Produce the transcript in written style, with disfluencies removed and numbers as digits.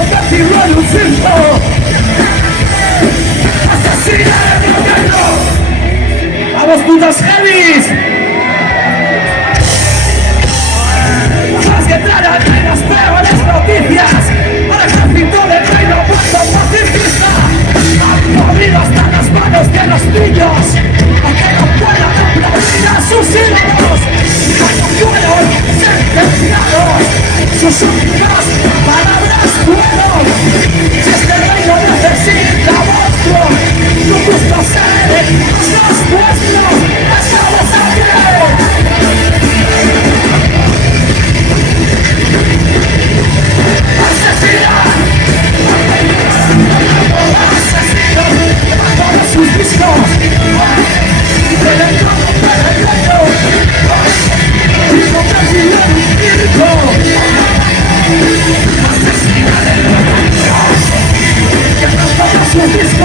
convertirlo en un circo. Asesina el gobierno. ¡Vamos, putos heavies! Las que traen las peores noticias al ejército del reino muerto pacifista. Han movido hasta las manos de los niños a que no puedan aplaudir a sus ídolos. Cuando fueron sentenciados, sus últimas palabras fueron: si este reino necesita monstruo, no gusta ser los vuestros. ¡Estamos aquí! Sus discos reventando para el reino y convertirlo en un circo. Asesinar el reino que no toca sus discos.